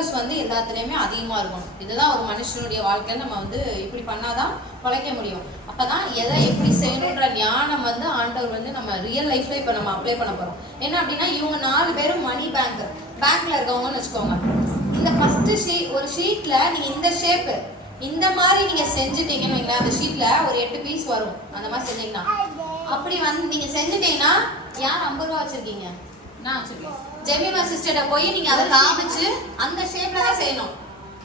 வந்து எல்லாத்துலயுமே அதிகமாக இருக்கணும். இதுதான் ஒரு மனுஷனுடைய வாழ்க்கையில் நம்ம வந்து இப்படி பண்ணாதான் பிழைக்க முடியும். அப்பதான் எதை எப்படி செய்யணுன்ற ஞானம் வந்து ஆண்டவர் வந்து நம்ம ரியல் லைஃப்ல இப்போ நம்ம அப்ளை பண்ண போறோம். என்ன அப்படின்னா இவங்க நாலு பேரும் மணி பேங்க் பேங்க்ல இருக்கவங்கன்னு வச்சுக்கோங்க. இந்த ஃபர்ஸ்ட் ஷீட் ஒரு ஷீட்ல நீங்க இந்த ஷேப் இந்த மாதிரி நீங்க செஞ்சுட்டீங்கன்னு வைங்களேன் அந்த ஷீட்ல ஒரு எட்டு பீஸ் வரும். அந்த மாதிரி செஞ்சீங்கன்னா. அப்படி வந்து நீங்க செஞ்சுட்டீங்கன்னா யார் ஐம்பது ரூபா வச்சிருக்கீங்க? நான் வச்சுருக்கேன். ஜெமிமா சிஸ்டர்ட்ட போய் நீங்க அதை காமிச்சு அந்த ஷேப்ல தான் செய்யணும்.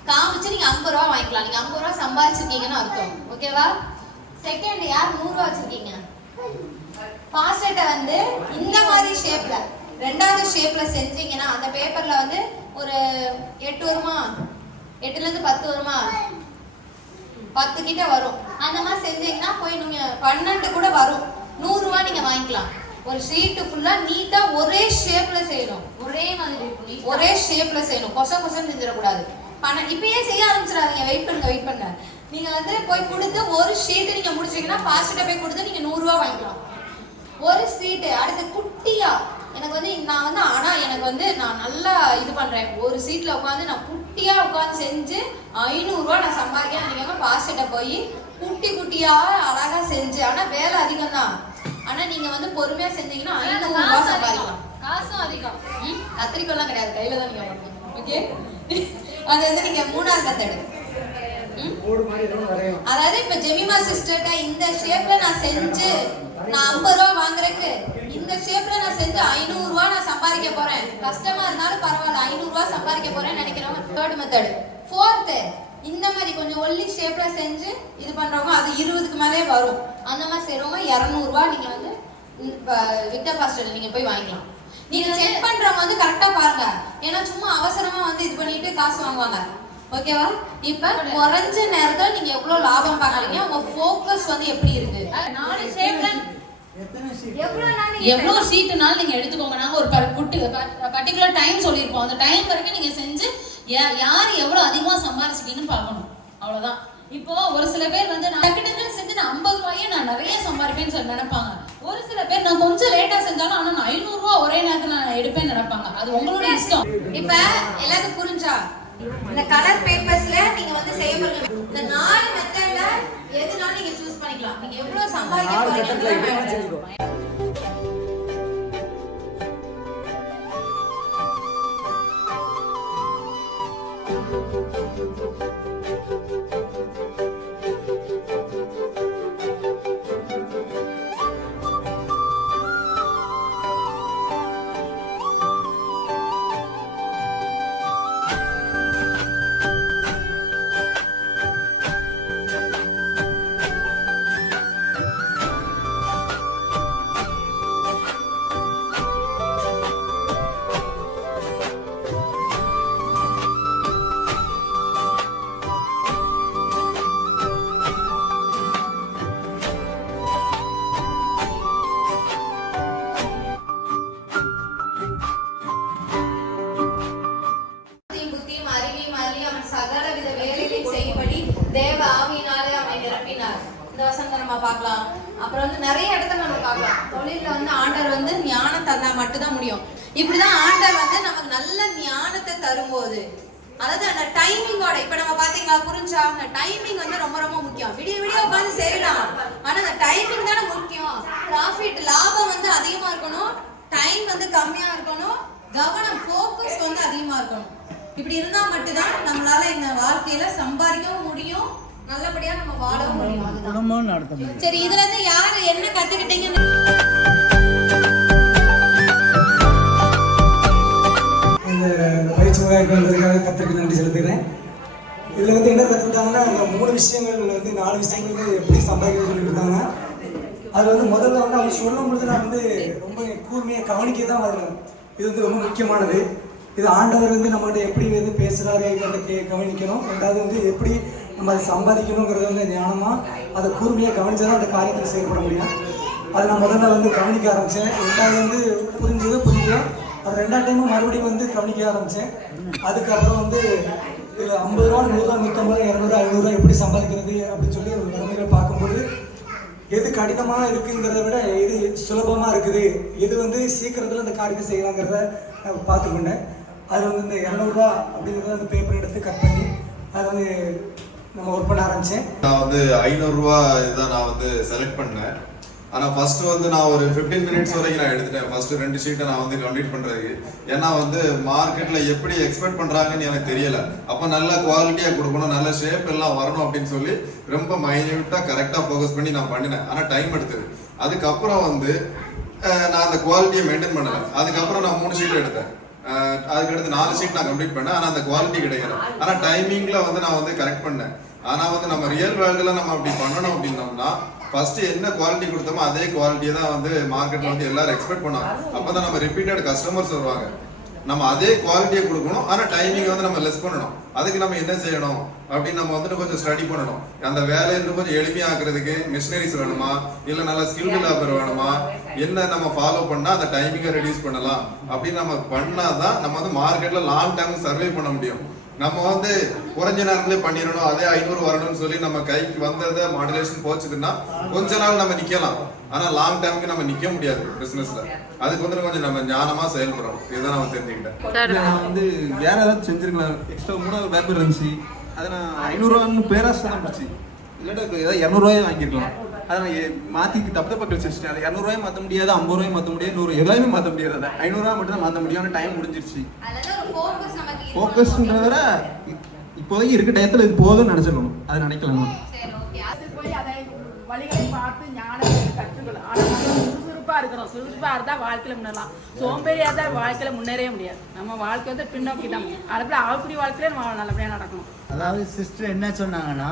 காமிச்சு நீங்க ஐம்பது ரூபா வாங்கிக்கலாம். நீங்க ஐம்பது ரூபா சம்பாதிச்சிருக்கீங்கன்னு அர்த்தம். ஓகேவா செகண்ட் யார் நூறு ரூபா வச்சிருக்கீங்க? பாஸ்டர்ட்ட வந்து இந்த மாதிரி ஷேப்ல ரெண்டாவது ஷேப்ல செஞ்சீங்கன்னா அந்த பேப்பர்ல வந்து ஒரு எட்டு வருமா? எட்டுல இருந்து பத்து வருமா? பத்து கிட்ட வரும். அந்த மாதிரி செஞ்சீங்கன்னா போய் நீங்க பன்னெண்டு கூட வரும். நூறு ரூபா நீங்க வாங்கிக்கலாம். ஒரு ஷீட்டு ஃபுல்லா நீட்டா ஒரே ஷேப்ல செய்யணும். ஒரே மாதிரி ஒரே ஷேப்ல செய்யணும். கொச கொசம் செஞ்சிடக்கூடாது பணம் இப்பயே செய்ய ஆரம்பிச்சிடாதீங்க? வெயிட் பண்ணுங்க வெயிட் பண்ணுங்க. நீங்க வந்து போய் கொடுத்து ஒரு ஷீட் நீங்க முடிச்சீங்கன்னா பாஸ்ட்ட போய் கொடுத்து நீங்க நூறு ரூபாய் வாங்கிக்கலாம். ஒரு சீட்டு அடுத்து குட்டியா. எனக்கு வந்து நான் வந்து ஆனா எனக்கு வந்து நான் நல்லா இது பண்றேன். ஒரு சீட்ல உட்காந்து நான் குட்டியா உட்காந்து செஞ்சு ஐநூறுரூவா நான் சம்பாதிக்க நினைக்காம பாஸ்ட்ட போய் குட்டி குட்டியா அழகா செஞ்சு. ஆனா வேலை அதிகம் தான் ஆனா நீங்க வந்து பொறுமையா செஞ்சீங்கன்னா ஐநூறு காசு ரூபாய் சம்பாதிக்கலாம். காசும் அதிகம். ம், கத்திரிக்கோல்லாம் கிடையாது. கையில தான் நீங்க ஓகே? அது வந்து நீங்க மூணாவது மெத்தடு அதாவது இப்ப ஜெமிமா சிஸ்டர்ட்ட இந்த ஷேப்ல நான் செஞ்சு நான் ஐம்பது ரூபா வாங்குறதுக்கு இந்த ஷேப்ல நான் செஞ்சு ஐநூறு ரூபா நான் சம்பாதிக்க போறேன். கஷ்டமா இருந்தாலும் பரவாயில்ல ஐநூறு ரூபா சம்பாதிக்க போறேன்னு நினைக்கிறவங்க தேர்ட் மெத்தடு ஃபோர்த்து இந்த மாதிரி கொஞ்சம் ஒல்லி ஷேப்ல செஞ்சு இது பண்றவங்க அது இருபதுக்கு மேலே வரும். அந்த மாதிரி செய்றவங்க இரநூறுவா நீங்க வந்து விட்ட பாஸ்டர் நீங்க போய் வாங்கிக்கலாம். நீங்க செக் பண்றவங்க வந்து கரெக்டா பாருங்க. ஏன்னா சும்மா அவசரமா வந்து இது பண்ணிட்டு காசு வாங்குவாங்க. ஓகேவா இப்ப குறைஞ்ச நேரத்துல நீங்க எவ்வளவு லாபம் பாக்குறீங்க உங்க ஃபோக்கஸ் வந்து எப்படி இருக்கு? நாலு ஷேப்ல எத்தனை ஷீட் எவ்வளவு நாள் நீங்க எவ்வளவு சீட்டுனாலும் நீங்க எடுத்துக்கோங்க. நாங்க ஒரு ப- குட்டி பர்டிகுலர் டைம் சொல்லியிருப்போம். அந்த டைம் வரைக்கும் நீங்க செஞ்சு யார் எவ்வளவு அதிகமா சம்பாரிச்சிட்டீங்கன்னு பார்க்கணும். அவ்வளவுதான். இப்போ ஒரு சில பேர் வந்து நான் டக்கு டக்குன்னு செஞ்சு நான் ஐம்பது ரூபாயே நான் நிறைய சம்பாதிப்பேன்னு சொல்லி நினைப்பாங்க. ஒரு சில பேர் நான் கொஞ்சம் லேட்டா செஞ்சாலும் ஆனா நான் ஐநூறு ரூபா ஒரே நேரத்துல நான் எடுப்பேன்னு நினைப்பாங்க. அது உங்களோட இஷ்டம். இப்ப எல்லாத்துக்கும் புரிஞ்சா? இந்த கலர் பேப்பர்ஸ்ல நீங்க வந்து செய்ய போறீங்க. இந்த நாலு மெத்தட்ல எதுனாலும் நீங்க சூஸ் பண்ணிக்கலாம். நீங்க எவ்வளவு சம்பாதிக்க போறீங்க பார்க்கலாம். அப்புறம் வந்து நிறைய இடத்துல நம்ம பார்க்கலாம். தொழிலில் வந்து ஆண்டவர் வந்து ஞானம் தந்தா மட்டும்தான் முடியும். இப்படிதான் ஆண்டவர் வந்து நமக்கு நல்ல ஞானத்தை தரும்போது அதாவது அந்த டைமிங்கோட இப்ப நம்ம பாத்தீங்களா புரிஞ்சா அந்த டைமிங் வந்து ரொம்ப ரொம்ப முக்கியம். விடிய விடிய உட்காந்து செய்யலாம். ஆனா அந்த டைமிங் தானே முக்கியம். ப்ராஃபிட் லாபம் வந்து அதிகமா இருக்கணும். டைம் வந்து கம்மியா இருக்கணும். கவனம் ஃபோக்கஸ் வந்து அதிகமா இருக்கணும். இப்படி இருந்தா மட்டும்தான் நம்மளால இந்த வாழ்க்கையில சம்பாதிக்கவும் முடியும். நல்லபடியா நம்ம வாழவும் முடியும். அதுதான். நடத்த முடியும். சரி இதுல இருந்து யாரு என்ன கத்துக்கிட்டீங்கன்னு இந்த பயிற்சி முறைக்கு வந்ததுக்காக கத்திரிக்கு நன்றி செலுத்துகிறேன் இதில் வந்து என்ன கற்றுக்கிட்டாங்கன்னா இந்த மூணு விஷயங்கள் வந்து நாலு விஷயங்கள் வந்து எப்படி சம்பாதிக்க சொல்லி கொடுத்தாங்க அதில் வந்து முதல்ல வந்து அவங்க சொல்லும் பொழுது நான் வந்து ரொம்ப கூர்மையாக கவனிக்க தான் வரணும் இது வந்து ரொம்ப முக்கியமானது. இது ஆண்டவர் வந்து நம்மகிட்ட எப்படி வந்து பேசுகிறாருங்கிறத கே கவனிக்கணும். ரெண்டாவது வந்து எப்படி நம்ம அதை சம்பாதிக்கணுங்கிறது வந்து ஞானமாக அதை கூர்மையாக கவனிச்சா தான் அந்த காரியத்தில் செயல்பட முடியும். அதை நான் முதல்ல வந்து கவனிக்க ஆரம்பித்தேன் ரெண்டாவது வந்து புரிஞ்சது புரிஞ்சோம் அது ரெண்டாம் டைமும் மறுபடியும் வந்து கவனிக்க ஆரம்பித்தேன் அதுக்கப்புறம் வந்து இதில் ஐம்பது ரூபா நூறுரூவா நூற்றம்பது ரூபா இரநூறுவா ஐநூறுரூவா எப்படி சம்பாதிக்கிறது அப்படின்னு சொல்லி ஒரு வறுமைகள் பார்க்கும்பொழுது எது கடினமாக இருக்குங்கிறத விட எது சுலபமாக இருக்குது எது வந்து சீக்கிரத்தில் அந்த காரியத்தை செய்யலாங்கிறத நான் பார்த்துக்கொண்டேன். அதில் வந்து இந்த இரநூறுவா அப்படிங்கிறத அந்த பேப்பர் எடுத்து கட் பண்ணி அது வந்து நம்ம ஒர்க் பண்ண ஆரம்பித்தேன் நான் வந்து ஐநூறுரூவா இதுதான் நான் வந்து செலக்ட் பண்ணேன். ஆனால் ஃபர்ஸ்ட் வந்து நான் ஒரு ஃபிஃப்டீன் மினிட்ஸ் வரைக்கும் நான் எடுத்துட்டேன். ஃபர்ஸ்ட் ரெண்டு ஷீட்டை நான் வந்து கம்ப்ளீட் பண்ணுறதுக்கு ஏன்னா வந்து மார்க்கெட்டில் எப்படி எக்ஸ்பெக்ட் பண்ணுறாங்கன்னு எனக்கு தெரியல. அப்போ நல்ல குவாலிட்டியாக கொடுக்கணும் நல்ல ஷேப் எல்லாம் வரணும் அப்படின்னு சொல்லி ரொம்ப மைன்யூட்டாக கரெக்டாக ஃபோக்கஸ் பண்ணி நான் பண்ணினேன். ஆனால் டைம் எடுத்தது. அதுக்கப்புறம் வந்து நான் அந்த குவாலிட்டியை மெயின்டைன் பண்ணல. அதுக்கப்புறம் நான் மூணு ஷீட் எடுத்தேன். அதுக்கடுத்து நாலு ஷீட் நான் கம்ப்ளீட் பண்ணேன். ஆனால் அந்த குவாலிட்டி கிடையாது. ஆனால் டைமிங்கில் வந்து நான் வந்து கரெக்ட் பண்ணேன். ஆனால் வந்து நம்ம ரியல் வேர்ல்டில் நம்ம அப்படி பண்ணணும் அப்படின்னோம்னா ஃபர்ஸ்ட் என்ன குவாலிட்டி கொடுத்தோமோ அதே குவாலிட்டியை தான் வந்து மார்க்கெட்ல வந்து எல்லாரும் எக்ஸ்பெக்ட் பண்ணுவாங்க. அப்பதான் நம்ம ரிப்பீட்டட் கஸ்டமர்ஸ் வருவாங்க. நம்ம அதே குவாலிட்டியை கொடுக்கணும். ஆனா டைமிங்கை வந்து நம்ம லெஸ் பண்ணணும். அதுக்கு நம்ம என்ன செய்யணும்? அப்படின்னு நம்ம வந்துட்டு கொஞ்சம் ஸ்டடி பண்ணணும். அந்த வேலையை இன்னும் கொஞ்சம் எளிமையாக்குறதுக்கு மிஷினரிஸ் வேணுமா? இல்லை நல்ல ஸ்கில்டு லேபர் வேணுமா? என்ன நம்ம ஃபாலோ பண்ணா அந்த டைமிங்கை ரெடியூஸ் பண்ணலாம்? அப்படின்னு நம்ம பண்ணாதான் நம்ம வந்து மார்க்கெட்ல லாங் டைம் சர்வே பண்ண முடியும். நம்ம வந்து குறைஞ்ச நேரத்திலே பண்ணிடணும். அதே ஐநூறு வரணும்னு சொல்லி நம்ம கைக்கு வந்ததை மாடுலேஷன் போச்சுதுன்னா கொஞ்ச நாள் நம்ம நிக்கலாம். ஆனா லாங் டைமுக்கு நம்ம நிக்க முடியாது பிசினஸ்ல அதுக்கு வந்து கொஞ்சம் நம்ம ஞானமா செயல்படணும். இதுதான் நான் தெரிஞ்சுக்கிட்டேன். நான் வந்து வேற ஏதாவது செஞ்சிருக்கலாம் எக்ஸ்ட்ரா மூணு பேப்பர் இருந்துச்சு. அதை நான் ஐநூறுரூவான்னு பேராசை தான் பிடிச்சி. இல்லாட்டா ஏதாவது இரநூறுவாயே வாங்கியிருக்கலாம். அதை மாத்தி தப்பு தப்பா கழிச்சு வச்சுட்டேன். அதை இரநூறுவாயும் மாற்ற முடியாது ஐம்பது ரூபாயும் மாற்ற முடியாது நூறு எல்லாமே மாற்ற முடியாது அதை. ஐநூறுரூவா மட்டும் தான் மாற்ற முடியும். டைம் முடிஞ்சிருச்சு. அதனால ஒரு ஃபோக்கஸ் நமக்கு இருக்கணும். ஃபோக்கஸ்ன்றத விட இப்போதைக்கு இருக்க டயத்தில் இது போதும்னு நினச்சிக்கணும் அதை நினைக்கலாம் சரி ஓகே அதுக்கு போய் அதை வழிகளை பார்த்து ஞானத்தை கற்றுக்கணும் ஆனால் சுறுசுறுப்பாக இருக்கிறோம். சுறுசுறுப்பாக இருந்தால் வாழ்க்கையில் முன்னேறலாம். சோம்பேறியாக இருந்தால் வாழ்க்கையில் முன்னேறவே முடியாது. நம்ம வாழ்க்கை வந்து பின்னோக்கி தான். அதுபோல் அப்படி வாழ்க்கையில நம்ம நல்லபடியாக நடக்கணும். அதாவது சிஸ்டர் என்ன சொன்னாங்கன்னா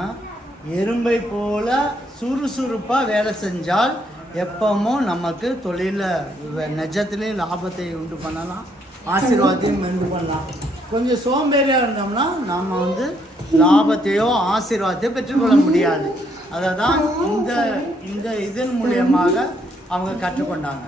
எறும்பை போல சுறுசுறுப்பாக வேலை செஞ்சால் எப்பவும் நமக்கு தொழிலில் நிஜத்திலையும் லாபத்தை உண்டு பண்ணலாம் ஆசீர்வாதத்தையும் உண்டு பண்ணலாம். கொஞ்சம் சோம்பேறியாக இருந்தோம்னா நம்ம வந்து லாபத்தையோ ஆசீர்வாதத்தையோ பெற்றுக்கொள்ள முடியாது. அதை தான் இந்த இந்த இதன் மூலியமாக அவங்க கற்றுக்கொண்டாங்க.